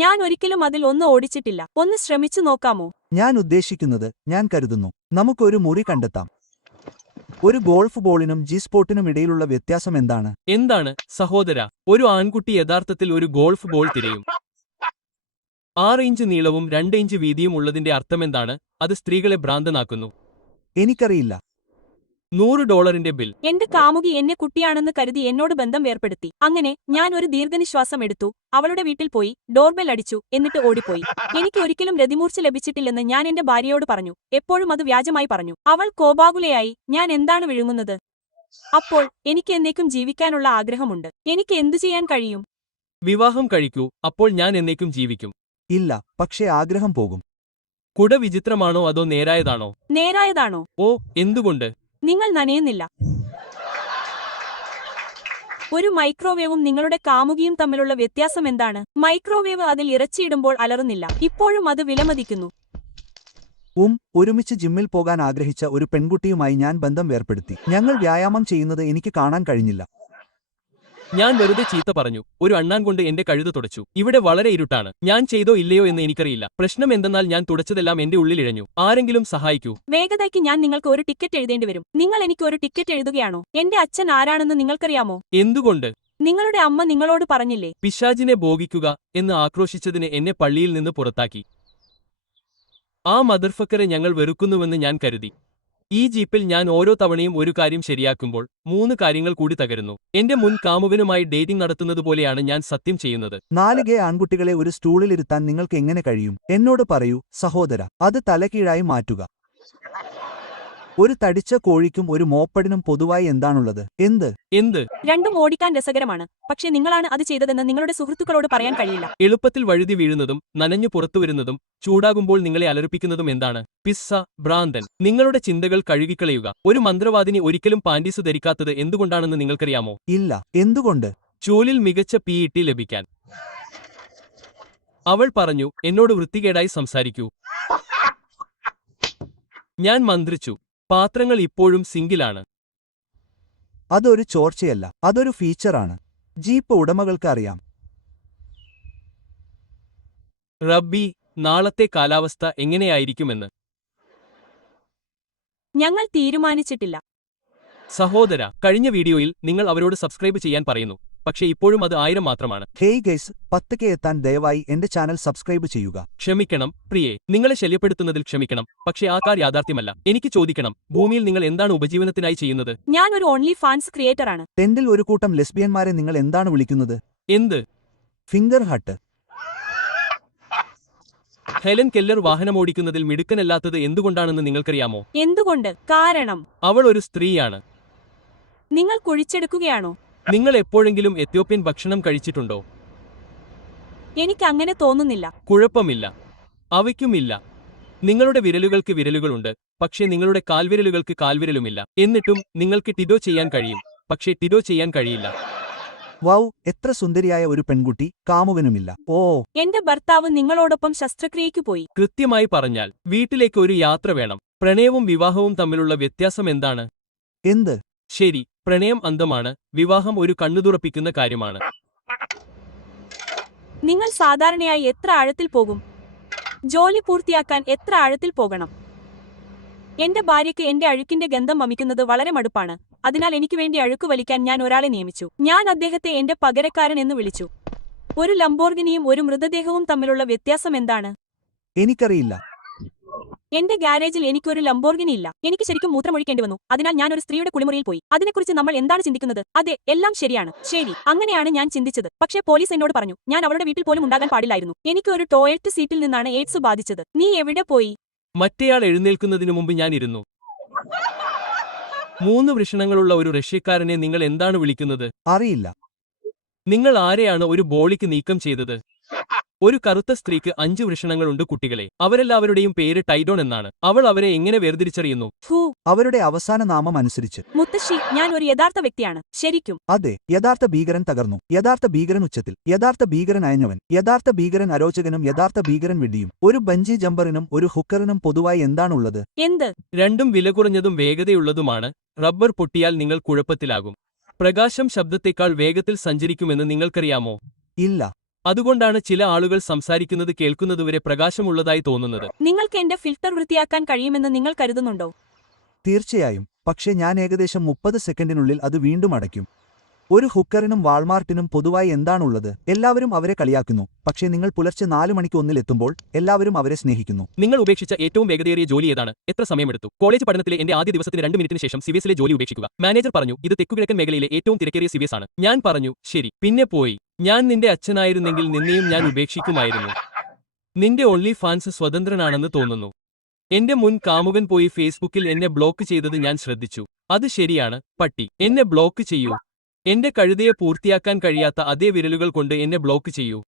ഞാൻ ഒരിക്കലും അതിൽ ഒന്ന് ഓടിച്ചിട്ടില്ല. ഒന്ന് ശ്രമിച്ചു നോക്കാമോ? ഞാൻ ഉദ്ദേശിക്കുന്നത്, ഞാൻ കരുതുന്നു, നമുക്കൊരു മുറി കണ്ടെത്താം. ഒരു ഗോൾഫ് ബോളിനും ജി സ്പോട്ടിനും ഇടയിലുള്ള വ്യത്യാസം എന്താണ്? എന്താണ് സഹോദര? ഒരു ആൺകുട്ടി യഥാർത്ഥത്തിൽ ഒരു ഗോൾഫ് ബോൾ തിരയും. 6 ഇഞ്ച് നീളവും 2 ഇഞ്ച് വീതിയും ഉള്ളതിന്റെ അർത്ഥമെന്താണ്? അത് സ്ത്രീകളെ ഭ്രാന്തനാക്കുന്നു. എനിക്കറിയില്ല. $100 ബിൽ. എന്റെ കാമുകി എന്നെ കുട്ടിയാണെന്ന് കരുതി എന്നോട് ബന്ധം ഏർപ്പെടുത്തി. അങ്ങനെ ഞാൻ ഒരു ദീർഘനിശ്വാസം എടുത്തു, അവളുടെ വീട്ടിൽ പോയി, ഡോർബെൽ അടിച്ചു, എന്നിട്ട് ഓടിപ്പോയി. എനിക്ക് ഒരിക്കലും രതിമൂർച്ച ലഭിച്ചിട്ടില്ലെന്ന് ഞാൻ എന്റെ ഭാര്യയോട് പറഞ്ഞു. എപ്പോഴും അത് വ്യാജമായി പറഞ്ഞു. അവൾ കോപാകുലയായി. ഞാൻ എന്താണ് വിഴുങ്ങുന്നത്? അപ്പോൾ എനിക്ക് എന്നേക്കും ജീവിക്കാനുള്ള ആഗ്രഹമുണ്ട്. എനിക്ക് എന്തു ചെയ്യാൻ കഴിയും? വിവാഹം കഴിക്കൂ, അപ്പോൾ ഞാൻ എന്നേക്കും ജീവിക്കും. ഇല്ല, പക്ഷേ ആഗ്രഹം പോകും. കുട വിചിത്രമാണോ അതോ നേരായതാണോ? നേരായതാണോ? ഓ, എന്തുകൊണ്ട്? നിങ്ങൾ നനയുന്നില്ല. ഒരു മൈക്രോവേവും നിങ്ങളുടെ കാമുകിയും തമ്മിലുള്ള വ്യത്യാസം എന്താണ്? മൈക്രോവേവ് അതിൽ ഇറച്ചിയിടുമ്പോൾ അലറുന്നില്ല. ഇപ്പോഴും അത് വിലമതിക്കുന്നു. ഒരുമിച്ച് ജിമ്മിൽ പോകാൻ ആഗ്രഹിച്ച ഒരു പെൺകുട്ടിയുമായി ഞാൻ ബന്ധം ഏർപ്പെടുത്തി. ഞങ്ങൾ വ്യായാമം ചെയ്യുന്നത് എനിക്ക് കാണാൻ കഴിഞ്ഞില്ല. ഞാൻ വെറുതെ ചീത്ത പറഞ്ഞു. ഒരു അണ്ണാൻ കൊണ്ട് എന്റെ കഴുത തുടച്ചു. ഇവിടെ വളരെ ഇരുട്ടാണ്. ഞാൻ ചെയ്തോ ഇല്ലയോ എന്ന് എനിക്കറിയില്ല. പ്രശ്നം എന്തെന്നാൽ ഞാൻ തുടച്ചതെല്ലാം എന്റെ ഉള്ളിലിഴഞ്ഞു. ആരെങ്കിലും സഹായിക്കൂ. വേഗതയ്ക്ക് ഞാൻ നിങ്ങൾക്ക് ഒരു ടിക്കറ്റ് എഴുതേണ്ടി വരും. നിങ്ങൾ എനിക്ക് ഒരു ടിക്കറ്റ് എഴുതുകയാണോ? എന്റെ അച്ഛൻ ആരാണെന്ന് നിങ്ങൾക്കറിയാമോ? എന്തുകൊണ്ട്? നിങ്ങളുടെ അമ്മ നിങ്ങളോട് പറഞ്ഞില്ലേ? പിശാചിനെ ഭോഗിക്കുക എന്ന് ആക്രോശിച്ചതിന് എന്നെ പള്ളിയിൽ നിന്ന് പുറത്താക്കി. ആ മദർഫക്കറെ ഞങ്ങൾ വെറുക്കുന്നുവെന്ന് ഞാൻ കരുതി. ഈ ജീപ്പിൽ ഞാൻ ഓരോ തവണയും ഒരു കാര്യം ശരിയാക്കുമ്പോൾ 3 കാര്യങ്ങൾ കൂടി തകരുന്നു. എന്റെ മുൻ കാമുകനുമായി ഡേറ്റിംഗ് നടത്തുന്നതുപോലെയാണ് ഞാൻ സത്യം ചെയ്യുന്നത്. 4 ഗേ ആൺകുട്ടികളെ ഒരു സ്റ്റൂളിലിരുത്താൻ നിങ്ങൾക്ക് എങ്ങനെ കഴിയും? എന്നോട് പറയൂ സഹോദര. അത് തലകീഴായി മാറ്റുക. ഒരു തടിച്ച കോഴിക്കും ഒരു മോപ്പഡിനും പൊതുവായി എന്താണുള്ളത്? എന്ത്? രണ്ടും ഓടിക്കാൻ രസകരമാണ്. പക്ഷേ നിങ്ങളാണ് അത് ചെയ്തതെന്ന് നിങ്ങളുടെ സുഹൃത്തുക്കളോട് പറയാൻ കഴിയില്ല. എളുപ്പത്തിൽ വഴുതി വീഴുന്നതും നനഞ്ഞു പുറത്തുവരുന്നതും ചൂടാകുമ്പോൾ നിങ്ങളെ അലറിപ്പിക്കുന്നതും എന്താണ്? പിസ്സ, ഭ്രാന്തൻ. നിങ്ങളുടെ ചിന്തകൾ കഴുകിക്കളയുക. ഒരു മന്ത്രവാദിനി ഒരിക്കലും പാൻറ്റീസ് ധരിക്കാത്തത് എന്തുകൊണ്ടാണെന്ന് നിങ്ങൾക്കറിയാമോ? ഇല്ല. എന്തുകൊണ്ട്? ജോലിയിൽ മികച്ച PET ലഭിക്കാൻ. അവൾ പറഞ്ഞു, എന്നോട് വൃത്തികേടായി സംസാരിക്കൂ. ഞാൻ മന്ത്രിച്ചു. പാത്രങ്ങൾ ഇപ്പോഴും സിങ്കിലാണ്. അതൊരു ചോർച്ചയല്ല, അതൊരു ഫീച്ചറാണ്. ജീപ്പ് ഉടമകൾക്ക് അറിയാം. റബ്ബി, നാളത്തെ കാലാവസ്ഥ എങ്ങനെയായിരിക്കുമെന്ന് ഞങ്ങൾ തീരുമാനിച്ചിട്ടില്ല. സഹോദര, കഴിഞ്ഞ വീഡിയോയിൽ നിങ്ങൾ അവരോട് സബ്സ്ക്രൈബ് ചെയ്യാൻ പറയുന്നു, പക്ഷേ ഇപ്പോഴും അത് 1000 മാത്രമാണ്. ഹേയ് ഗൈസ്, 10K എത്താൻ ദയവായി എന്റെ ചാനൽ സബ്സ്ക്രൈബ് ചെയ്യുക. ക്ഷമിക്കണം പ്രിയേ, നിങ്ങളെ ശല്യപ്പെടുത്തുന്നതിൽ ക്ഷമിക്കണം. പക്ഷേ ആ കാർ യാഥാർത്ഥ്യമല്ല. എനിക്ക് ചോദിക്കണം, ഭൂമിയിൽ നിങ്ങൾ എന്താണ് ഉപജീവനത്തിനായി ചെയ്യുന്നത്? ഞാൻ ഒരു ഓൺലി ഫാൻസ് ക്രിയേറ്ററാണ്. ടെന്റിൽ ഒരു കൂട്ടം ലെസ്ബിയന്മാരെ നിങ്ങൾ എന്താണ് വിളിക്കുന്നത്? എന്ത്? Finger hut. ഹെലൻ കെല്ലർ വാഹനമോടിക്കുന്നതിൽ മിടുക്കനല്ലാത്തത് എന്തുകൊണ്ടാണെന്ന് നിങ്ങൾക്കറിയാമോ? എന്തുകൊണ്ട്? കാരണം അവൾ ഒരു സ്ത്രീയാണ്. നിങ്ങൾ കുഴിച്ചെടുക്കുകയാണോ? നിങ്ങൾ എപ്പോഴെങ്കിലും എത്യോപ്യൻ ഭക്ഷണം കഴിച്ചിട്ടുണ്ടോ? എനിക്ക് അങ്ങനെ തോന്നുന്നില്ല. കുഴപ്പമില്ല, അവയ്ക്കുമില്ല. നിങ്ങളുടെ വിരലുകൾക്ക് വിരലുകളുണ്ട്, പക്ഷേ നിങ്ങളുടെ കാൽവിരലുകൾക്ക് കാൽവിരലുമില്ല. എന്നിട്ടും നിങ്ങൾക്ക് ടിഡോ ചെയ്യാൻ കഴിയും, പക്ഷേ ടിഡോ ചെയ്യാൻ കഴിയില്ല. വൗ, എത്ര സുന്ദരിയായ ഒരു പെൺകുട്ടി. കാമുകനുമില്ല. ഓ, എന്റെ ഭർത്താവ് നിങ്ങളോടൊപ്പം ശസ്ത്രക്രിയയ്ക്ക് പോയി. കൃത്യമായി പറഞ്ഞാൽ വീട്ടിലേക്ക് ഒരു യാത്ര വേണം. പ്രണയവും വിവാഹവും തമ്മിലുള്ള വ്യത്യാസം എന്താണ്? എന്ത്? ശരി, പ്രണയം അന്ധമാണ്, വിവാഹം ഒരു കണ്ണുതുറപ്പിക്കുന്ന കാര്യമാണ്. നിങ്ങൾ സാധാരണയായി എത്ര ആഴത്തിൽ പോകും? ജോലി പൂർത്തിയാക്കാൻ എത്ര ആഴത്തിൽ പോകണം? എന്റെ ഭാര്യയ്ക്ക് എന്റെ അഴുക്കിന്റെ ഗന്ധം വമിക്കുന്നത് വളരെ മടുപ്പാണ്. അതിനാൽ എനിക്ക് വേണ്ടി അഴുക്ക് വലിക്കാൻ ഞാൻ ഒരാളെ നിയമിച്ചു. ഞാൻ അദ്ദേഹത്തെ എന്റെ പകരക്കാരൻ എന്ന് വിളിച്ചു. ഒരു ലംബോർഗിനിയും ഒരു മൃതദേഹവും തമ്മിലുള്ള വ്യത്യാസം എന്താണ്? എനിക്കറിയില്ല. എന്റെ ഗാരേജിൽ എനിക്കൊരു ലംബോർഗിനി ഇല്ല. എനിക്ക് ശരിക്കും മൂത്രമൊഴിക്കേണ്ടി വന്നു. അതിനാൽ ഞാൻ ഒരു സ്ത്രീയുടെ കുളിമുറിയിൽ പോയി. അതിനെക്കുറിച്ച് നമ്മൾ എന്താണ് ചിന്തിക്കുന്നത്? അതെ, എല്ലാം ശരിയാണ്. ശരി, അങ്ങനെയാണ് ഞാൻ ചിന്തിച്ചത്. പക്ഷേ പോലീസ് എന്നോട് പറഞ്ഞു ഞാൻ അവളുടെ വീട്ടിൽ പോലും ഉണ്ടാകാൻ പാടില്ലായിരുന്നു. എനിക്ക് ഒരു ടോയ്ലറ്റ് സീറ്റിൽ നിന്നാണ് എയ്ഡ്സ് ബാധിച്ചത്. നീ എവിടെ പോയി? മറ്റേയാൾ എഴുന്നേൽക്കുന്നതിനു മുമ്പ് ഞാൻ ഇരുന്നു. 3 വൃഷണങ്ങളുള്ള ഒരു റഷ്യക്കാരനെ നിങ്ങൾ എന്താണ് വിളിക്കുന്നത്? അറിയില്ല. നിങ്ങൾ ആരെയാണ് ഒരു ബോളിക്ക് നീക്കം ചെയ്തത്? ഒരു കറുത്ത സ്ത്രീക്ക് 5 വൃഷണങ്ങളുണ്ട് കുട്ടികളെ. അവരെല്ലാവരുടെയും പേര് ടൈഡോൺ എന്നാണ്. അവൾ അവരെ എങ്ങനെ വേർതിരിച്ചറിയുന്നു? അവരുടെ അവസാന നാമം അനുസരിച്ച്. മുത്തശ്ശി, ഞാൻ ഒരു യഥാർത്ഥ വ്യക്തിയാണ്. ശരിക്കും? അതെ, യഥാർത്ഥ ഭീകരൻ തകർന്നു. യഥാർത്ഥ ഭീകരൻ ഉച്ചത്തിൽ. യഥാർത്ഥ ഭീകരൻ അയഞ്ഞവൻ. യഥാർത്ഥ ഭീകരൻ അരോചകനും യഥാർത്ഥ ഭീകരൻ വെടിയും. ഒരു ബഞ്ചി ജമ്പറിനും ഒരു ഹുക്കറിനും പൊതുവായി എന്താണുള്ളത്? എന്ത്? രണ്ടും വിലകുറഞ്ഞതും വേഗതയുള്ളതുമാണ്. റബ്ബർ പൊട്ടിയാൽ നിങ്ങൾ കുഴപ്പത്തിലാകും. പ്രകാശം ശബ്ദത്തേക്കാൾ വേഗത്തിൽ സഞ്ചരിക്കുമെന്ന് നിങ്ങൾക്കറിയാമോ? ഇല്ല. അതുകൊണ്ടാണ് ചില ആളുകൾ സംസാരിക്കുന്നത് കേൾക്കുന്നതുവരെ പ്രകാശമുള്ളതായി തോന്നുന്നത്. നിങ്ങൾക്ക് എന്റെ ഫിൽട്ടർ വൃത്തിയാക്കാൻ കഴിയുമെന്ന് നിങ്ങൾ കരുതുന്നുണ്ടോ? തീർച്ചയായും, പക്ഷേ ഞാൻ ഏകദേശം 30 സെക്കൻഡിനുള്ളിൽ അത് വീണ്ടും അടയ്ക്കും. ഒരു ഹുക്കറിനും വാൾമാർട്ടിനും പൊതുവായി എന്താണുള്ളത്? എല്ലാവരും അവരെ കളിയാക്കുന്നു, പക്ഷേ നിങ്ങൾ പുലർച്ചെ 4 മണിക്ക് ഒന്നിലെത്തുമ്പോൾ എല്ലാവരും അവരെ സ്നേഹിക്കുന്നു. നിങ്ങൾ ഉപേക്ഷിച്ച ഏറ്റവും വേഗതയേറിയ ജോലി ഏതാണ്? എത്ര സമയമെടുത്തു? കോളേജ് പഠനത്തിലെ എന്റെ ആദ്യ ദിവസത്തിന് 2 മിനിറ്റിന് ശേഷം സിവിഎസിലെ ജോലി ഉപേക്ഷിക്കുക. മാനേജർ പറഞ്ഞു, ഇത് തെക്കുകിഴക്കൻ മേഖലയിലെ ഏറ്റവും തിരക്കേറിയ സിവിഎസ് ആണ്. ഞാൻ പറഞ്ഞു, ശരി. പിന്നെ പോയി. ഞാൻ നിന്റെ അച്ഛനായിരുന്നെങ്കിൽ നിന്നെയും ഞാൻ ഉപേക്ഷിക്കുമായിരുന്നു. നിന്റെ ഓൺലി ഫാൻസ് സ്വതന്ത്രനാണെന്ന് തോന്നുന്നു. എന്റെ മുൻ കാമുകൻ പോയി ഫേസ്ബുക്കിൽ എന്നെ ബ്ലോക്ക് ചെയ്തത് ഞാൻ ശ്രദ്ധിച്ചു. അത് ശരിയാണ്, പട്ടി. എന്നെ ബ്ലോക്ക് ചെയ്യൂ. എന്റെ കഴുതയെ പൂർത്തിയാക്കാൻ കഴിയാത്ത അതേ വിരലുകൾ കൊണ്ട് എന്നെ ബ്ലോക്ക് ചെയ്യൂ.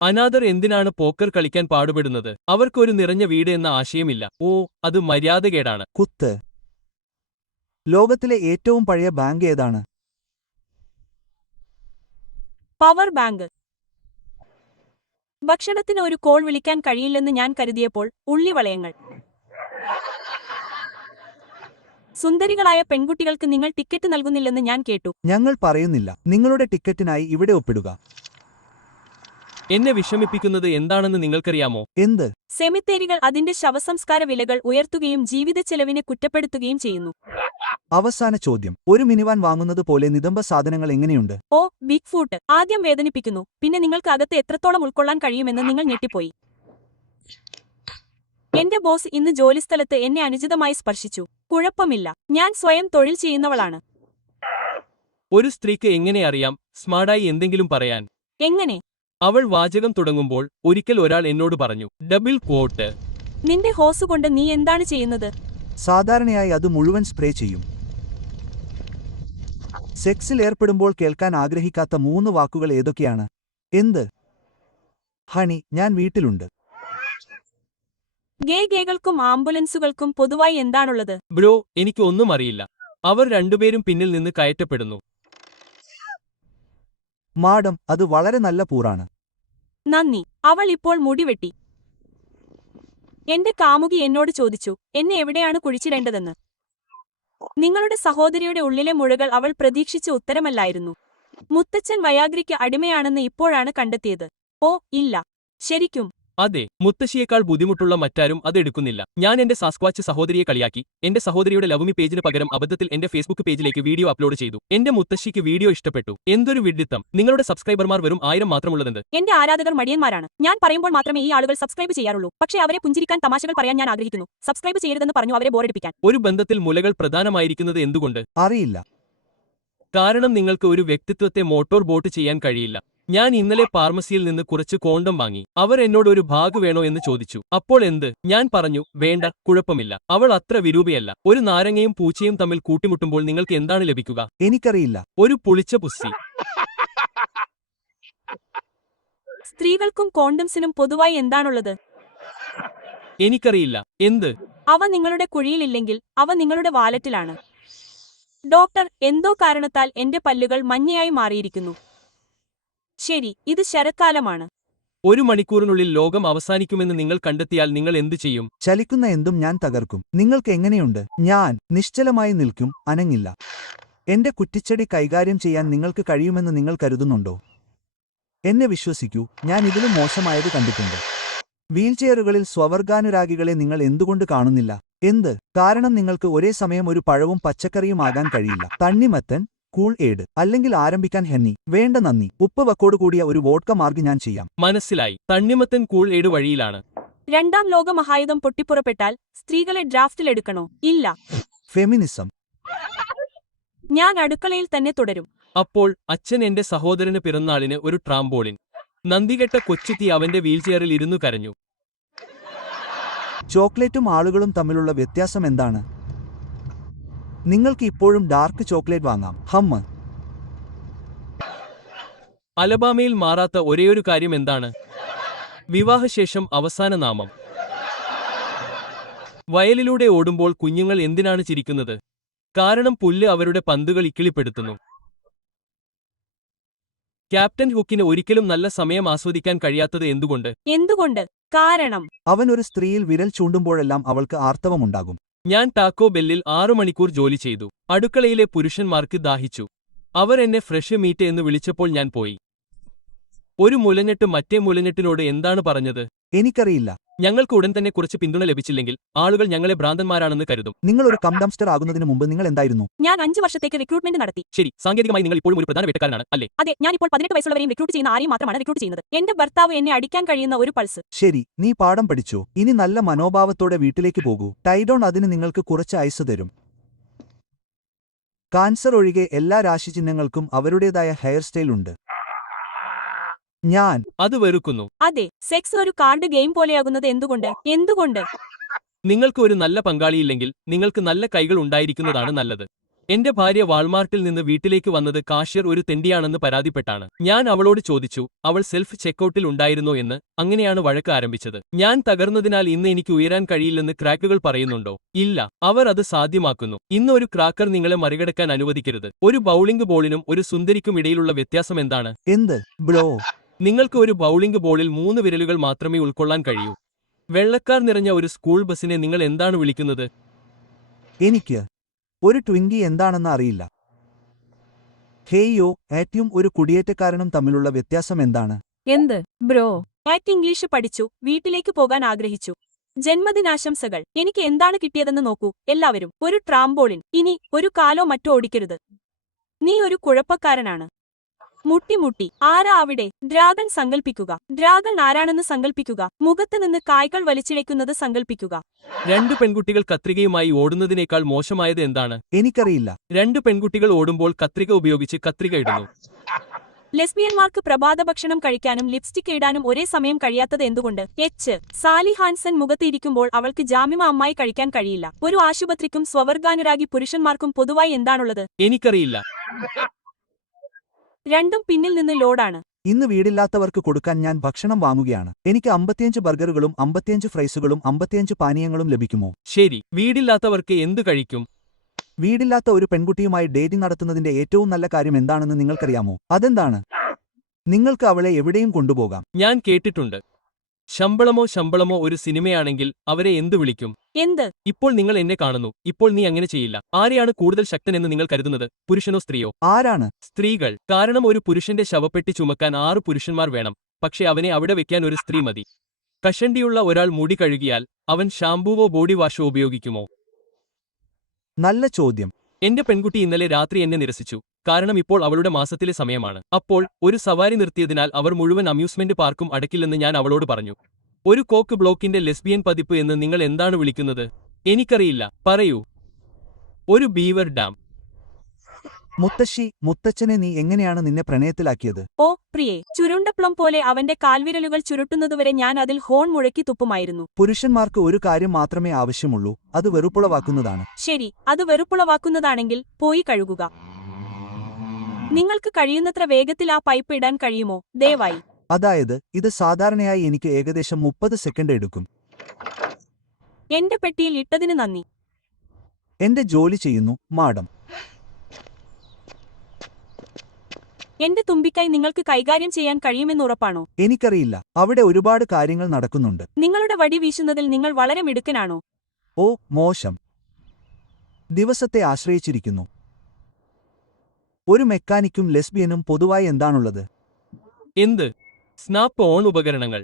അനാഥർ എന്തിനാണ് പോക്കർ കളിക്കാൻ പാടുപെടുന്നത്? അവർക്കൊരു നിറഞ്ഞ വീട് എന്ന ആശയമില്ല. ഓ, അത് മര്യാദകേടാണ്. കുത്ത്. ലോകത്തിലെ ഏറ്റവും പഴയ ബാങ്ക് ഏതാണ്? Power bank. ഭക്ഷണത്തിന് ഒരു കോൾ വിളിക്കാൻ കഴിയില്ലെന്ന് ഞാൻ കരുതിയപ്പോൾ ഉള്ളിവളയങ്ങൾ. സുന്ദരികളായ പെൺകുട്ടികൾക്ക് നിങ്ങൾ ടിക്കറ്റ് നൽകുന്നില്ലെന്ന് ഞാൻ കേട്ടു. ഞങ്ങൾ പറയുന്നില്ല. നിങ്ങളുടെ ടിക്കറ്റിനായി ഇവിടെ ഒപ്പിടുക. എന്നെ വിഷമിപ്പിക്കുന്നത് എന്താണെന്ന് നിങ്ങൾക്കറിയാമോ? എന്ത്? സെമിത്തേരികൾ അതിന്റെ ശവസംസ്കാര വിലകൾ ഉയർത്തുകയും ജീവിതച്ചെലവിനെ കുറ്റപ്പെടുത്തുകയും ചെയ്യുന്നു. അവസാന ചോദ്യം. ഒരു മിനിവാൻ വാങ്ങുന്നത് പോലെ നിതംബ സാധനങ്ങൾ എങ്ങനെയുണ്ട്? ഓ, ബിഗ് ഫൂട്ട്. ആദ്യം വേദനിപ്പിക്കുന്നു, പിന്നെ നിങ്ങൾക്ക് അകത്ത് എത്രത്തോളം ഉൾക്കൊള്ളാൻ കഴിയുമെന്ന് നിങ്ങൾ ഞെട്ടിപ്പോയി. എന്റെ ബോസ് ഇന്ന് ജോലിസ്ഥലത്ത് എന്നെ അനുചിതമായി സ്പർശിച്ചു. കുഴപ്പമില്ല, ഞാൻ സ്വയം തൊഴിൽ ചെയ്യുന്നവളാണ്. ഒരു സ്ത്രീക്ക് എങ്ങനെ അറിയാം സ്മാർട്ടായി എന്തെങ്കിലും പറയാൻ? എങ്ങനെ? അവൾ വാചകം തുടങ്ങുമ്പോൾ ഒരിക്കൽ ഒരാൾ എന്നോട് പറഞ്ഞു, ഡബിൾ ക്വോട്ട്. നിന്റെ ഹോസ് കൊണ്ട് നീ എന്താണ് ചെയ്യുന്നത്? സാധാരണയായി അത് മുഴുവൻ സ്പ്രേ ചെയ്യും. സെക്സിൽ ഏർപ്പെടുമ്പോൾ കേൾക്കാൻ ആഗ്രഹിക്കാത്ത 3 വാക്കുകൾ ഏതൊക്കെയാണ്? എന്ത്? ഹണി, ഞാൻ വീട്ടിലുണ്ട്. ഗേകൾക്കും ആംബുലൻസുകൾക്കും പൊതുവായി എന്താണുള്ളത്? ബ്രോ, എനിക്ക് ഒന്നും അറിയില്ല. അവർ രണ്ടുപേരും പിന്നിൽ നിന്ന് കയറ്റപ്പെടുന്നു. മാഡം, അത് വളരെ നല്ല പൂറാണ്. നന്ദി. അവൾ ഇപ്പോൾ മുടി വെട്ടി. എന്റെ കാമുകി എന്നോട് ചോദിച്ചു, എന്നെ എവിടെയാണ് കുഴിച്ചിടേണ്ടതെന്ന്. നിങ്ങളുടെ സഹോദരിയുടെ ഉള്ളിലെ മുഴകൾ അവൾ പ്രതീക്ഷിച്ച ഉത്തരമല്ലായിരുന്നു. മുത്തച്ഛൻ വയാഗ്രിക്ക് അടിമയാണെന്ന് ഇപ്പോഴാണ് കണ്ടെത്തിയത്. ഓ, ഇല്ല. ശരിക്കും? അതെ, മുത്തശ്ശിയേക്കാൾ ബുദ്ധിമുട്ടുള്ള മറ്റാരും അതെടുക്കുന്നില്ല. ഞാൻ എന്റെ സാസ്ക്വാച്ച് സഹോദരിയെ കളിയാക്കി. എന്റെ സഹോദരിയുടെ ലവ്മി പേജിന് പകരം അബദ്ധത്തിൽ എന്റെ ഫേസ്ബുക്ക് പേജിലേക്ക് വീഡിയോ അപ്ലോഡ് ചെയ്തു. എന്റെ മുത്തശ്ശിക്ക് വീഡിയോ ഇഷ്ടപ്പെട്ടു. എന്തൊരു വിഡ്ഢിത്തം. നിങ്ങളുടെ സബ്സ്ക്രൈബർമാർ വെറും 1000 മാത്രമുള്ളതെന്ത്? എന്റെ ആരാധകർ മടിയന്മാരാണ്. ഞാൻ പറയുമ്പോൾ മാത്രമേ ഈ ആളുകൾ സബ്സ്ക്രൈബ് ചെയ്യാറുള്ളൂ. പക്ഷേ അവരെ പുഞ്ചിരിക്കാൻ തമാശകൾ പറയാൻ ഞാൻ ആഗ്രഹിക്കുന്നു. സബ്സ്ക്രൈബ് ചെയ്യരുതെന്ന് പറഞ്ഞു അവരെ ബോറടിപ്പിക്കാൻ. ഒരു ബന്ധത്തിൽ മുലകൾ പ്രധാനമായിരിക്കുന്നത് എന്തുകൊണ്ട്? അറിയില്ല. കാരണം നിങ്ങൾക്ക് ഒരു വ്യക്തിത്വത്തെ മോട്ടോർ ബോട്ട് ചെയ്യാൻ കഴിയില്ല. ഞാൻ ഇന്നലെ ഫാർമസിയിൽ നിന്ന് കുറച്ച് കോണ്ടം വാങ്ങി. അവർ എന്നോട് ഒരു ബാഗ് വേണോ എന്ന് ചോദിച്ചു. അപ്പോൾ എന്ത്? ഞാൻ പറഞ്ഞു, വേണ്ട, കുഴപ്പമില്ല. അവൾ അത്ര വിരൂപയല്ല. ഒരു നാരങ്ങയും പൂച്ചയും തമ്മിൽ കൂട്ടിമുട്ടുമ്പോൾ നിങ്ങൾക്ക് എന്താണ് ലഭിക്കുക? എനിക്കറിയില്ല. ഒരു പുളിച്ച പുസ്സി. സ്ത്രീകൾക്കും കോണ്ടംസിനും പൊതുവായി എന്താണുള്ളത്? എനിക്കറിയില്ല. എന്ത്? അവ നിങ്ങളുടെ കുഴിയിലില്ലെങ്കിൽ അവ നിങ്ങളുടെ വാലറ്റിലാണ്. ഡോക്ടർ, എന്തോ കാരണത്താൽ എന്റെ പല്ലുകൾ മഞ്ഞയായി മാറിയിരിക്കുന്നു. ശരി, ഇത് ശരത്കാലമാണ്. 1 മണിക്കൂറിനുള്ളിൽ ലോകം അവസാനിക്കുമെന്ന് നിങ്ങൾ കണ്ടെത്തിയാൽ നിങ്ങൾ എന്തു ചെയ്യും? ചലിക്കുന്ന എന്തും ഞാൻ തകർക്കും. നിങ്ങൾക്ക് എങ്ങനെയുണ്ട്? ഞാൻ നിശ്ചലമായി നിൽക്കും, അനങ്ങില്ല. എന്റെ കുറ്റിച്ചെടി കൈകാര്യം ചെയ്യാൻ നിങ്ങൾക്ക് കഴിയുമെന്ന് നിങ്ങൾ കരുതുന്നുണ്ടോ? എന്നെ വിശ്വസിക്കൂ, ഞാൻ ഇതിലും മോശമായത് കണ്ടിട്ടുണ്ട്. വീൽചെയറുകളിൽ സ്വവർഗാനുരാഗികളെ നിങ്ങൾ എന്തുകൊണ്ട് കാണുന്നില്ല? എന്ത്? കാരണം നിങ്ങൾക്ക് ഒരേ സമയം ഒരു പഴവും പച്ചക്കറിയും ആകാൻ കഴിയില്ല. തണ്ണിമത്തൻ, കൂൾ ഏഡ്, അല്ലെങ്കിൽ ആരംഭിക്കാൻ ഹെന്നി. വേണ്ട, നന്ദി. ഉപ്പ് വക്കോടുകൂടിയ ഒരു വോഡ്ക മാർഗ് ഞാൻ ചെയ്യാം. മനസ്സിലായി. തണ്ണിമത്തൻ കൂൾ ഏഡ് വഴിയിലാണ്. 2ാം ലോക മഹായുധം പൊട്ടിപ്പുറപ്പെട്ടാൽ സ്ത്രീകളെ ഡ്രാഫ്റ്റിലെടുക്കണോ? ഇല്ല. ഫെമിനിസം. ഞാൻ അടുക്കളയിൽ തന്നെ തുടരും. അപ്പോൾ അച്ഛൻ എന്റെ സഹോദരന് പിറന്നാളിന് ഒരു ട്രാംബോളിൻ. നന്ദികെട്ട കൊച്ചുത്തി അവന്റെ വീൽചെയറിൽ ഇരുന്നു കരഞ്ഞു. ചോക്ലേറ്റും ആളുകളും തമ്മിലുള്ള വ്യത്യാസം എന്താണ്? നിങ്ങൾക്ക് ഇപ്പോഴും ഡാർക്ക് ചോക്ലേറ്റ് വാങ്ങാം. ഹമ്മ്. അലബാമയിൽ മാറാത്ത ഒരേയൊരു കാര്യം എന്താണ്? വിവാഹശേഷം അവസാന നാമം. വയലിലൂടെ ഓടുമ്പോൾ കുഞ്ഞുങ്ങൾ എന്തിനാണ് ചിരിക്കുന്നത്? കാരണം പുല്ല് അവരുടെ പന്തുകൾ ഇക്കിളിപ്പെടുത്തുന്നു. ക്യാപ്റ്റൻ ഹുക്കിന് ഒരിക്കലും നല്ല സമയം ആസ്വദിക്കാൻ കഴിയാത്തത് എന്തുകൊണ്ട്? എന്തുകൊണ്ട്? കാരണം അവൻ ഒരു സ്ത്രീയിൽ വിരൽ ചൂണ്ടുമ്പോഴെല്ലാം അവൾക്ക് ആർത്തവമുണ്ടാകും. ഞാൻ ടാക്കോ ബെല്ലിൽ 6 മണിക്കൂർ ജോലി ചെയ്തു. അടുക്കളയിലെ പുരുഷന്മാർക്ക് ദാഹിച്ചു. അവർ എന്നെ ഫ്രഷ് മീറ്റ് എന്ന് വിളിച്ചപ്പോൾ ഞാൻ പോയി. ഒരു മുലഞ്ഞെട്ട് മറ്റേ മുലഞ്ഞെട്ടിനോട് എന്താണ് പറഞ്ഞത്? എനിക്കറിയില്ല. ഞങ്ങൾക്ക് ഉടൻ തന്നെ കുറച്ച് പിന്തുണ ലഭിച്ചില്ലെങ്കിൽ ആളുകൾ ഞങ്ങളെ ഭ്രാന്തന്മാരാണെന്ന് കരുതും. നിങ്ങൾ ഒരു കംഡംസ്റ്റർ ആകുന്നതിന് മുമ്പ് നിങ്ങൾ എന്തായിരുന്നു? ഞാൻ 5 വർഷത്തേക്ക് റിക്രൂട്ട്മെന്റ് നടത്തി. ശരി, സാങ്കേതികമായി നിങ്ങൾ ഇപ്പോഴും ഒരു പ്രധാന വേട്ടക്കാരനാണ്, അല്ലേ? അതെ, ഞാൻ ഇപ്പോൾ 18 വയസ്സുള്ളവരെയും റിക്രൂട്ട് ചെയ്യുന്ന ആരെയും മാത്രമാണ് റിക്രൂട്ട് ചെയ്യുന്നത്. എന്റെ ഭർത്താവ് എന്നെ അടിക്കാൻ കഴിയുന്ന ഒരു പൾസ്. ശരി, നീ പാഠം പഠിച്ചോ. ഇനി നല്ല മനോഭാവത്തോടെ വീട്ടിലേക്ക് പോകൂ. ടൈഡോൺ അതിന് നിങ്ങൾക്ക് കുറച്ച് ഐസ് തരും. കാൻസർ ഒഴികെ എല്ലാ രാശിചിഹ്നങ്ങൾക്കും അവരുടേതായ ഹെയർ സ്റ്റൈൽ ഉണ്ട്. ഞാൻ അത് വെറുക്കുന്നു. അതെ, സെക്സ് ഒരു കാർഡ് ഗെയിം പോലെയാകുന്നത് എന്തുകൊണ്ട്? നിങ്ങൾക്ക് ഒരു നല്ല പങ്കാളിയില്ലെങ്കിൽ നിങ്ങൾക്ക് നല്ല കൈകൾ ഉണ്ടായിരിക്കുന്നതാണ് നല്ലത്. എന്റെ ഭാര്യ വാൾമാർട്ടിൽ നിന്ന് വീട്ടിലേക്ക് വന്നത് കാഷ്യർ ഒരു തെണ്ടിയാണെന്ന് പരാതിപ്പെട്ടാണ്. ഞാൻ അവളോട് ചോദിച്ചു, അവൾ സെൽഫ് ചെക്കൌട്ടിൽ ഉണ്ടായിരുന്നോ എന്ന്. അങ്ങനെയാണ് വഴക്ക് ആരംഭിച്ചത്. ഞാൻ തകർന്നതിനാൽ ഇന്ന് എനിക്ക് ഉയരാൻ കഴിയില്ലെന്ന് ക്രാക്കുകൾ പറയുന്നുണ്ടോ? ഇല്ല, അവർ അത് സാധ്യമാക്കുന്നു. ഇന്ന് ഒരു ക്രാക്കർ നിങ്ങളെ മറികടക്കാൻ അനുവദിക്കരുത്. ഒരു ബൗളിംഗ് ബോളിനും ഒരു സുന്ദരിക്കും ഇടയിലുള്ള വ്യത്യാസം എന്താണ്? എന്ത് ബ്രോ? നിങ്ങൾക്ക് ഒരു ബൗളിംഗ് ബോളിൽ 3 വിരലുകൾ മാത്രമേ ഉൾക്കൊള്ളാൻ കഴിയൂ. വെള്ളക്കാർ നിറഞ്ഞ ഒരു സ്കൂൾ ബസിനെ നിങ്ങൾ എന്താണ് വിളിക്കുന്നത്? എനിക്ക് ഒരു ട്വിങ്കി എന്താണെന്ന് അറിയില്ല. ഹേയോ, ആറ്റും ഒരു കുടിയേറ്റക്കാരനും തമ്മിലുള്ള വ്യത്യാസം എന്താണ്? എന്ത് ബ്രോ? ആക്ട് ഇംഗ്ലീഷ് പഠിച്ചു, വീട്ടിലേക്ക് പോകാൻ ആഗ്രഹിച്ചു. ജന്മദിനാശംസകൾ. എനിക്ക് എന്താണ് കിട്ടിയതെന്ന് നോക്കൂ എല്ലാവരും. ഒരു ട്രാംബോളിൻ. ഇനി ഒരു കാലോ മറ്റോ ഓടിക്കരുത്. നീ ഒരു കുഴപ്പക്കാരനാണ്. മുട്ടി. ആരാ അവിടെ? ഡ്രാഗൺ സങ്കൽപ്പിക്കുക. ഡ്രാഗൺ ആരാണെന്ന് സങ്കൽപ്പിക്കുക. മുഖത്ത് നിന്ന് കായ്കൾ വലിച്ചിഴയ്ക്കുന്നത് സങ്കൽപ്പിക്കുക. 2 പെൺകുട്ടികൾ കത്രികയുമായി ഓടുന്നതിനേക്കാൾ മോശമായത് എന്താണ്? എനിക്കറിയില്ല. 2 പെൺകുട്ടികൾ ഓടുമ്പോൾ കത്രിക ഉപയോഗിച്ച് കത്രിക ഇടുന്നു. ലെസ്ബിയന്മാർക്ക് പ്രഭാത ഭക്ഷണം കഴിക്കാനും ലിപ്സ്റ്റിക് ഇടാനും ഒരേ സമയം കഴിയാത്തത് എന്തുകൊണ്ട്? സാലി ഹാൻസൺ മുഖത്ത് ഇരിക്കുമ്പോൾ അവൾക്ക് ജാമിമ അമ്മായി കഴിക്കാൻ കഴിയില്ല. ഒരു ആശുപത്രിക്കും സ്വവർഗാനുരാഗി പുരുഷന്മാർക്കും പൊതുവായി എന്താണുള്ളത്? എനിക്കറിയില്ല. രണ്ടും പിന്നിൽ നിന്ന് ലോഡാണ്. ഇന്ന് വീടില്ലാത്തവർക്ക് കൊടുക്കാൻ ഞാൻ ഭക്ഷണം വാങ്ങുകയാണ്. എനിക്ക് 55 ബർഗറുകളും 55 ഫ്രൈസുകളും 55 പാനീയങ്ങളും ലഭിക്കുമോ? ശരി, വീടില്ലാത്തവർക്ക് എന്തു കഴിക്കും? വീടില്ലാത്ത ഒരു പെൺകുട്ടിയുമായി ഡേറ്റിംഗ് നടത്തുന്നതിന്റെ ഏറ്റവും നല്ല കാര്യം എന്താണെന്ന് നിങ്ങൾക്കറിയാമോ? അതെന്താണ്? നിങ്ങൾക്ക് അവളെ എവിടെയും കൊണ്ടുപോകാം. ഞാൻ കേട്ടിട്ടുണ്ട്. ശമ്പളമോ ഒരു സിനിമയാണെങ്കിൽ അവരെ എന്തു വിളിക്കും? എന്ത്? ഇപ്പോൾ നിങ്ങൾ എന്നെ കാണുന്നു. ഇപ്പോൾ നീ അങ്ങനെ ചെയ്യില്ല. ആരെയാണ് കൂടുതൽ ശക്തനെന്ന് നിങ്ങൾ കരുതുന്നത്? പുരുഷനോ സ്ത്രീയോ? ആരാണ്? സ്ത്രീകൾ. കാരണം ഒരു പുരുഷന്റെ ശവപ്പെട്ടി ചുമക്കാൻ 6 പുരുഷന്മാർ വേണം. പക്ഷെ അവനെ അവിടെ വെക്കാൻ ഒരു സ്ത്രീ മതി. കഷണ്ടിയുള്ള ഒരാൾ മുടി കഴുകിയാൽ അവൻ ഷാംപൂവോ ബോഡി വാഷോ ഉപയോഗിക്കുമോ? നല്ല ചോദ്യം. എന്റെ പെൺകുട്ടി ഇന്നലെ രാത്രി എന്നെ നിരസിച്ചു. കാരണം ഇപ്പോൾ അവളുടെ മാസത്തിലെ സമയമാണ്. അപ്പോൾ ഒരു സവാരി നിർത്തിയതിനാൽ അവർ മുഴുവൻ അമ്യൂസ്മെന്റ് പാർക്കും അടക്കില്ലെന്ന് ഞാൻ അവളോട് പറഞ്ഞു. ഒരു കോക്ക് ബ്ലോക്കിന്റെ ലെസ്ബിയൻ പതിപ്പ് എന്ന് നിങ്ങൾ എന്താണ് വിളിക്കുന്നത്? എനിക്കറിയില്ല. പറയൂ. ഒരു ബീവർ ഡാം. മുത്തച്ഛനെ നീ എങ്ങനെയാണ് നിന്നെ പ്രണയത്തിലാക്കിയത്? ഓ പ്രിയേ, ചുരുണ്ടപ്ലം പോലെ അവന്റെ കാൽവിരലുകൾ ചുരുട്ടുന്നതുവരെ ഞാൻ അതിൽ ഹോൺ മുഴക്കി തുപ്പുമായിരുന്നു. പുരുഷന്മാർക്ക് ഒരു കാര്യം മാത്രമേ ആവശ്യമുള്ളൂ, അത് വെറുപ്പുളവാക്കുന്നതാണ്. ശരി, അത് വെറുപ്പുളവാക്കുന്നതാണെങ്കിൽ പോയി കഴുകുക. നിങ്ങൾക്ക് കഴിയുന്നത്ര വേഗത്തിൽ ആ പൈപ്പ് ഇടാൻ കഴിയുമോ? ദയവായി. അതായത് ഇത് സാധാരണയായി എനിക്ക് ഏകദേശം 30 സെക്കൻഡ് എടുക്കും. എന്റെ പെട്ടിയിൽ ഇട്ടതിന് നന്ദി. എന്റെ ജോലി ചെയ്യുന്നു, മാഡം. എന്റെ തുമ്പിക്കായി നിങ്ങൾക്ക് കൈകാര്യം ചെയ്യാൻ കഴിയുമെന്ന് ഉറപ്പാണോ? എനിക്കറിയില്ല. അവിടെ ഒരുപാട് കാര്യങ്ങൾ നടക്കുന്നുണ്ട്. നിങ്ങളുടെ വടി വീശുന്നതിൽ നിങ്ങൾ വളരെ മിടുക്കനാണോ? ഓ മോശം. ദിവസത്തെ ആശ്രയിച്ചിരിക്കുന്നു. ഒരു മെക്കാനിക്കും ലെസ്ബിയനും പൊതുവായി എന്താണുള്ളത്? എന്ത്? സ്നാപ്പ് ഓൺ ഉപകരണങ്ങൾ.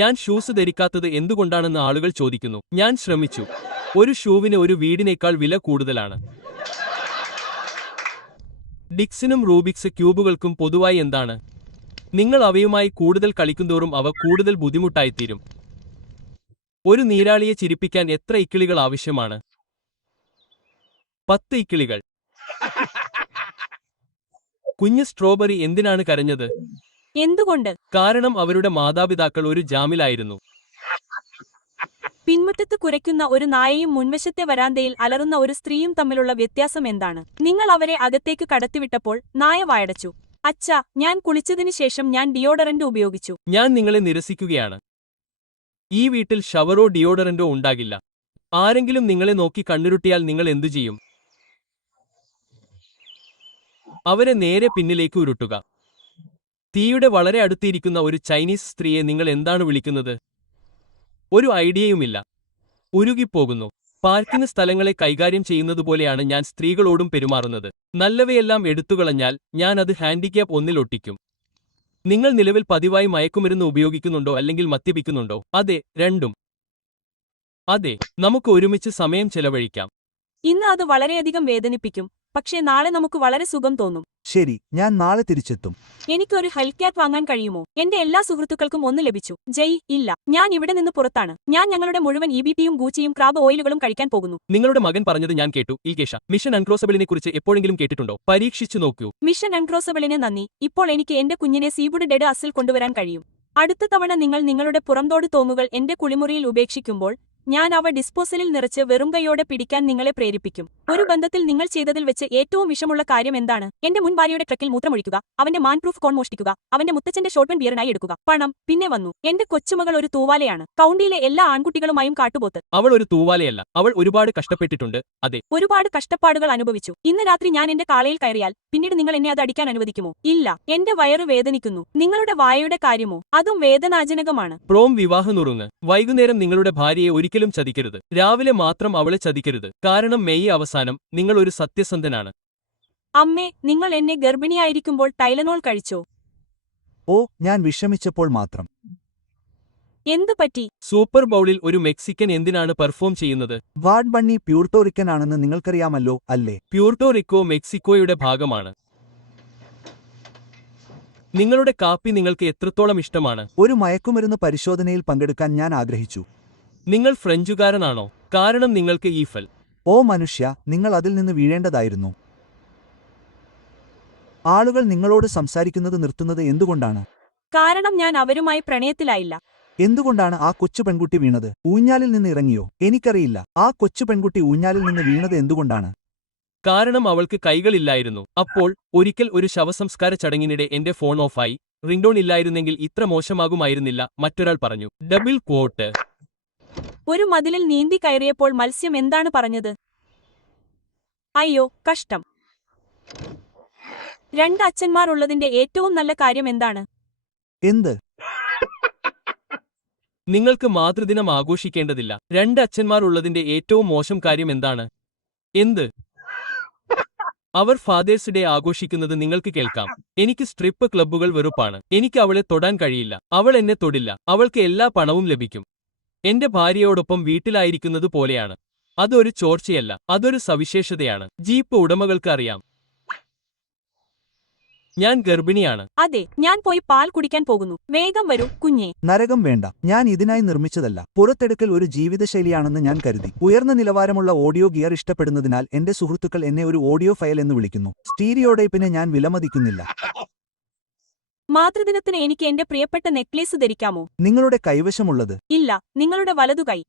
ഞാൻ ഷൂസ് ധരിക്കാത്തത് എന്തുകൊണ്ടാണെന്ന് ആളുകൾ ചോദിക്കുന്നു. ഞാൻ ശ്രമിച്ചു. ഒരു ഷൂവിന് ഒരു വീടിനേക്കാൾ വില കൂടുതലാണ്. ഡിക്സിനും റൂബിക്സ് ക്യൂബുകൾക്കും പൊതുവായി എന്താണ്? നിങ്ങൾ അവയുമായി കൂടുതൽ കളിക്കുന്തോറും അവ കൂടുതൽ ബുദ്ധിമുട്ടായിത്തീരും. ഒരു നീരാളിയെ ചിരിപ്പിക്കാൻ എത്ര ഇക്കിളികൾ ആവശ്യമാണ്? 10 ഇക്കിളികൾ. കുഞ്ഞ് സ്ട്രോബെറി എന്തിനാണ് കരഞ്ഞത്? എന്തുകൊണ്ട്? കാരണം അവരുടെ മാതാപിതാക്കൾ ഒരു ജാമിലായിരുന്നു. പിൻമുറ്റത്ത് കുരയ്ക്കുന്ന ഒരു നായയും മുൻവശത്തെ വരാന്തയിൽ അലറുന്ന ഒരു സ്ത്രീയും തമ്മിലുള്ള വ്യത്യാസം എന്താണ്? നിങ്ങൾ അവരെ അകത്തേക്ക് കടത്തിവിട്ടപ്പോൾ നായ വായടച്ചു. അച്ഛാ, ഞാൻ കുളിച്ചതിന് ശേഷം ഞാൻ ഡിയോഡറന്റ് ഉപയോഗിച്ചു. ഞാൻ നിങ്ങളെ നിരസിക്കുകയാണ്. ഈ വീട്ടിൽ ഷവറോ ഡിയോഡറന്റോ ഉണ്ടാകില്ല. ആരെങ്കിലും നിങ്ങളെ നോക്കി കണ്ണുരുട്ടിയാൽ നിങ്ങൾ എന്തു ചെയ്യും? അവരെ നേരെ പിന്നിലേക്ക് ഉരുട്ടുക. തീയുടെ വളരെ അടുത്തിരിക്കുന്ന ഒരു ചൈനീസ് സ്ത്രീയെ നിങ്ങൾ എന്താണ് വിളിക്കുന്നത്? ഒരു ഐഡിയയുമില്ല. ഉരുകിപ്പോകുന്നു. പാർക്കിംഗ് സ്ഥലങ്ങളെ കൈകാര്യം ചെയ്യുന്നതുപോലെയാണ് ഞാൻ സ്ത്രീകളോടും പെരുമാറുന്നത്. നല്ലവയെല്ലാം എടുത്തുകളഞ്ഞാൽ ഞാൻ അത് ഹാൻഡിക്യാപ്പ് 1 ഒട്ടിക്കും. നിങ്ങൾ നിലവിൽ പതിവായി മയക്കുമരുന്ന് ഉപയോഗിക്കുന്നുണ്ടോ അല്ലെങ്കിൽ മദ്യപിക്കുന്നുണ്ടോ? അതെ, രണ്ടും. അതെ, നമുക്ക് ഒരുമിച്ച് സമയം ചെലവഴിക്കാം. ഇന്ന് അത് വളരെയധികം വേദനിപ്പിക്കും, പക്ഷേ നാളെ നമുക്ക് വളരെ സുഖം തോന്നും. ശരി, ഞാൻ നാളെ തിരിച്ചെത്തും. എനിക്കൊരു ഹെൽത്ത് ക്യാറ്റ് വാങ്ങാൻ കഴിയുമോ? എന്റെ എല്ലാ സുഹൃത്തുക്കൾക്കും ഒന്ന് ലഭിച്ചു. ജയ്, ഇല്ല. ഞാൻ ഇവിടെ നിന്ന് പുറത്താണ്. ഞാൻ ഞങ്ങളുടെ മുഴുവൻ ഇബിടിയും ഗൂച്ചിയും ക്രാബ് ഓയിലുകളും കഴിക്കാൻ പോകുന്നു. നിങ്ങളുടെ മകൻ പറഞ്ഞത് ഞാൻ കേട്ടു. ഇൽകേഷ, മിഷൻ അൺക്രോസബിളിനെ കുറിച്ച് എപ്പോഴെങ്കിലും കേട്ടിട്ടുണ്ടോ? പരീക്ഷിച്ചു നോക്കൂ. മിഷൻ അൺക്രോസബിളിന് നന്ദി. ഇപ്പോൾ എനിക്ക് എന്റെ കുഞ്ഞിനെ സീബുഡ് ഡെഡ് അസിൽ കൊണ്ടുവരാൻ കഴിയും. അടുത്ത തവണ നിങ്ങൾ നിങ്ങളുടെ പുറംതോട് തോമുകൾ എന്റെ കുളിമുറിയിൽ ഉപേക്ഷിക്കുമ്പോൾ ഞാൻ അവ ഡിസ്പോസലിൽ നിറച്ച് വെറും കൈയോടെ പിടിക്കാൻ നിങ്ങളെ പ്രേരിപ്പിക്കും. ഒരു ബന്ധത്തിൽ നിങ്ങൾ ചെയ്തതിൽ വെച്ച് ഏറ്റവും വിഷമുള്ള കാര്യം എന്താണ്? എന്റെ മുൻ ഭാര്യയുടെ ട്രക്കിൽ മൂത്രമൊഴിക്കുക, അവന്റെ മാൻ പ്രൂഫ് കോൺ മോഷ്ടിക്കുക, അവന്റെ മുത്തച്ഛന്റെ ഷോർട്ട്വൻ ബിയറിനായി എടുക്കുക. പണം പിന്നെ വന്നു. എന്റെ കൊച്ചുമകൾ ഒരു തൂവാലയാണ്. കൗണ്ടിയിലെ എല്ലാ ആൺകുട്ടികളുമായും കാട്ടുപോത്ത്. അവൾ ഒരു തൂവാലയല്ല, അവൾ ഒരുപാട് കഷ്ടപ്പെട്ടിട്ടുണ്ട്. അതെ, ഒരുപാട് കഷ്ടപ്പാടുകൾ അനുഭവിച്ചു. ഇന്ന് രാത്രി ഞാൻ എന്റെ കാളയിൽ കയറിയാൽ പിന്നീട് നിങ്ങൾ എന്നെ അത് അടിക്കാൻ അനുവദിക്കുമോ? ഇല്ല. എന്റെ വയറ് വേദനിക്കുന്നു. നിങ്ങളുടെ വായയുടെ കാര്യമോ? അതും വേദനാജനകമാണ്. പ്രോം വിവാഹ നുറുങ്ങ്. വൈകുന്നേരം നിങ്ങളുടെ ഭാര്യയെ ഒരിക്കലും ചതിക്കരുത്. രാവിലെ മാത്രം അവളെ ചതിക്കരുത്, കാരണം മെയ് അവസാനം നിങ്ങൾ ഒരു സത്യസന്ധനാണ്. അമ്മേ, നിങ്ങൾ എന്നെ ഗർഭിണിയായിരിക്കുമ്പോൾ ടൈലനോൾ കഴിച്ചോ? ഓ, ഞാൻ വിഷമിച്ചപ്പോൾ മാത്രം. എന്തു പറ്റി? സൂപ്പർ ബൗളിൽ ഒരു മെക്സിക്കൻ എന്തിനാണ് പെർഫോം ചെയ്യുന്നത്? വാഡ് ബണ്ണി പ്യൂർട്ടോറിക്കൻ ആണെന്ന് നിങ്ങൾക്കറിയാമല്ലോ, അല്ലേ? പ്യൂർട്ടോ റിക്കോ മെക്സിക്കോയുടെ ഭാഗമാണ്. നിങ്ങളുടെ കാപ്പി നിങ്ങൾക്ക് എത്രത്തോളം ഇഷ്ടമാണ്? ഒരു മയക്കുമരുന്ന് പരിശോധനയിൽ പങ്കെടുക്കാൻ ഞാൻ ആഗ്രഹിച്ചു. നിങ്ങൾ ഫ്രഞ്ചുകാരനാണോ? കാരണം നിങ്ങൾക്ക് ഈഫൽ. ഓ മനുഷ്യ, നിങ്ങൾ അതിൽ നിന്ന് വീഴേണ്ടതായിരുന്നു. ആളുകൾ നിങ്ങളോട് സംസാരിക്കുന്നത് നിർത്തുന്നത് എന്തുകൊണ്ടാണ്? കാരണം ഞാൻ അവരുമായി പ്രണയത്തിലായില്ല. എന്തുകൊണ്ടാണ് ആ കൊച്ചു പെൺകുട്ടി വീണത്? ഊഞ്ഞാലിൽ നിന്ന് ഇറങ്ങിയോ? എനിക്കറിയില്ല. ആ കൊച്ചു പെൺകുട്ടി ഊഞ്ഞാലിൽ നിന്ന് വീണത് എന്തുകൊണ്ടാണ്? കാരണം അവൾക്ക് കൈകളില്ലായിരുന്നു. അപ്പോൾ ഒരിക്കൽ ഒരു ശവസംസ്കാര ചടങ്ങിനിടെ എന്റെ ഫോൺ ഓഫായി. റിംഗ്ടോൺ ഇല്ലായിരുന്നെങ്കിൽ ഇത്ര മോശമാകുമായിരുന്നില്ല, മറ്റൊരാൾ പറഞ്ഞു. Double quote. ഒരു മതിലിൽ നീന്തി കയറിയപ്പോൾ മത്സ്യം എന്താണ് പറഞ്ഞത്? അയ്യോ, കഷ്ടം. രണ്ട് അച്ഛന്മാർ ഉള്ളതിന്റെ ഏറ്റവും നല്ല കാര്യം എന്താണ്? എന്ത്? നിങ്ങൾക്ക് മാതൃദിനം ആഘോഷിക്കേണ്ടതില്ല. രണ്ട് അച്ഛന്മാർ ഉള്ളതിന്റെ ഏറ്റവും മോശം കാര്യം എന്താണ്? എന്ത്? അവർ ഫാദേഴ്സ് ഡേ ആഘോഷിക്കുന്നത് നിങ്ങൾക്ക് കേൾക്കാം. എനിക്ക് സ്ട്രിപ്പ് ക്ലബ്ബുകൾ വെറുപ്പാണ്. എനിക്ക് അവളെ തൊടാൻ കഴിയില്ല. അവൾ എന്നെ തൊടില്ല. അവൾക്ക് എല്ലാ പണവും ലഭിക്കും. എന്റെ ഭാര്യയോടൊപ്പം വീട്ടിലായിരിക്കുന്നത് പോലെയാണ്. അതൊരു ചോർച്ചയല്ല, അതൊരു സവിശേഷതയാണ്. ജീപ്പ് ഉടമകൾക്ക് അറിയാം. ഞാൻ ഗർഭിണിയാണ്. അതെ, ഞാൻ പോയി പാൽ കുടിക്കാൻ പോകുന്നു. വേഗം വരൂ, കുഞ്ഞേ. നരകം വേണ്ട. ഞാൻ ഇതിനായി നിർമ്മിച്ചതല്ല. പുറത്തെടുക്കൽ ഒരു ജീവിതശൈലിയാണെന്ന് ഞാൻ കരുതി. ഉയർന്ന നിലവാരമുള്ള ഓഡിയോ ഗിയർ ഇഷ്ടപ്പെടുന്നതിനാൽ എന്റെ സുഹൃത്തുക്കൾ എന്നെ ഒരു ഓഡിയോ ഫയൽ എന്ന് വിളിക്കുന്നു. സ്റ്റീരിയോടൈപ്പിനെ ഞാൻ വിലമതിക്കുന്നില്ല. മാതൃദിനത്തിന് എനിക്ക് എന്റെ പ്രിയപ്പെട്ട നെക്ലേസ് ധരിക്കാമോ? നിങ്ങളുടെ കൈവശമുള്ളത്? ഇല്ല, നിങ്ങളുടെ വലതുകൈ.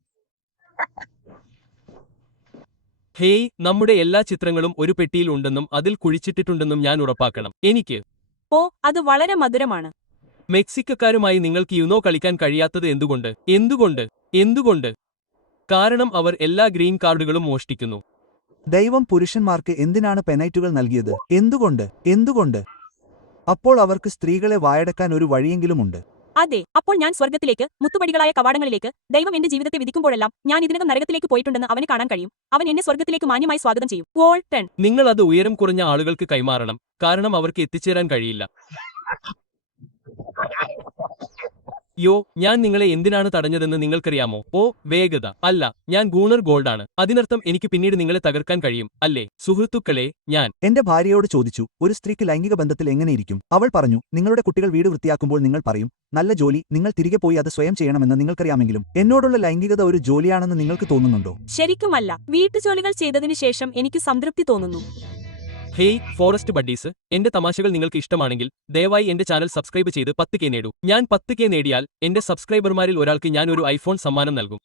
ഹേയ്, നമ്മുടെ എല്ലാ ചിത്രങ്ങളും ഒരു പെട്ടിയിൽ ഉണ്ടെന്നും അതിൽ കുഴിച്ചിട്ടിട്ടുണ്ടെന്നും ഞാൻ ഉറപ്പാക്കണം. എനിക്ക് ഓ, അത് വളരെ മധുരമാണ്. മെക്സിക്കക്കാരുമായി നിങ്ങൾക്ക് യുനോ കളിക്കാൻ കഴിയാത്തത് എന്തുകൊണ്ട്? എന്തുകൊണ്ട്? എന്തുകൊണ്ട്? കാരണം അവർ എല്ലാ ഗ്രീൻ കാർഡുകളും മോഷ്ടിക്കുന്നു. ദൈവം പുരുഷന്മാർക്ക് എന്തിനാണ് പെനൈറ്റുകൾ നൽകിയത്? എന്തുകൊണ്ട്? എന്തുകൊണ്ട്? അപ്പോൾ അവർക്ക് സ്ത്രീകളെ വായടക്കാൻ ഒരു വഴിയെങ്കിലുമുണ്ട്. അതെ, അപ്പോൾ ഞാൻ സ്വർഗത്തിലേക്ക്, മുത്തുപടികളായ കവാടങ്ങളിലേക്ക്, ദൈവം എന്റെ ജീവിതത്തെ വിധിക്കുമ്പോഴെല്ലാം ഞാൻ ഇതിനകം നരകത്തിലേക്ക് പോയിട്ടുണ്ടെന്ന് അവന് കാണാൻ കഴിയും. അവൻ എന്നെ സ്വർഗത്തിലേക്ക് മാന്യമായി സ്വാഗതം ചെയ്യും. വോൾട്ടൺ. നിങ്ങൾ അത് ഉയരം കുറഞ്ഞ ആളുകൾക്ക് കൈമാറണം, കാരണം അവർക്ക് എത്തിച്ചേരാൻ കഴിയില്ല. യോ, ഞാൻ നിങ്ങളെ എന്തിനാണ് തടഞ്ഞതെന്ന് നിങ്ങൾക്കറിയാമോ? ഓ, വേഗത. അല്ല, ഞാൻ ഗൂണർ ഗോൾഡാണ്. അതിനർത്ഥം എനിക്ക് പിന്നീട് നിങ്ങളെ തകർക്കാൻ കഴിയും, അല്ലേ? സുഹൃത്തുക്കളെ, ഞാൻ എന്റെ ഭാര്യയോട് ചോദിച്ചു, ഒരു സ്ത്രീക്ക് ലൈംഗിക ബന്ധത്തിൽ എങ്ങനെയിരിക്കും? അവൾ പറഞ്ഞു, നിങ്ങളുടെ കുട്ടികൾ വീട് വൃത്തിയാക്കുമ്പോൾ നിങ്ങൾ പറയും, നല്ല ജോലി, നിങ്ങൾ തിരികെ പോയി അത് സ്വയം ചെയ്യണമെന്ന് നിങ്ങൾക്കറിയാമെങ്കിലും എന്നോടുള്ള ലൈംഗികത ഒരു ജോലിയാണെന്ന് നിങ്ങൾക്ക് തോന്നുന്നുണ്ടോ? ശരിക്കുമല്ല. വീട്ടുജോലികൾ ചെയ്തതിനു ശേഷം എനിക്ക് സംതൃപ്തി തോന്നുന്നു. ഹേയ് ഫോറസ്റ്റ് ബഡ്ഡീസ്, എന്റെ തമാശകൾ നിങ്ങൾക്ക് ഇഷ്ടമാണെങ്കിൽ ദയവായി എന്റെ ചാനൽ സബ്സ്ക്രൈബ് ചെയ്ത് 10K നേടൂ. ഞാൻ 10K നേടിയാൽ എന്റെ സബ്സ്ക്രൈബർമാരിൽ ഒരാൾക്ക് ഞാൻ ഒരു ഐഫോൺ സമ്മാനം നൽകും.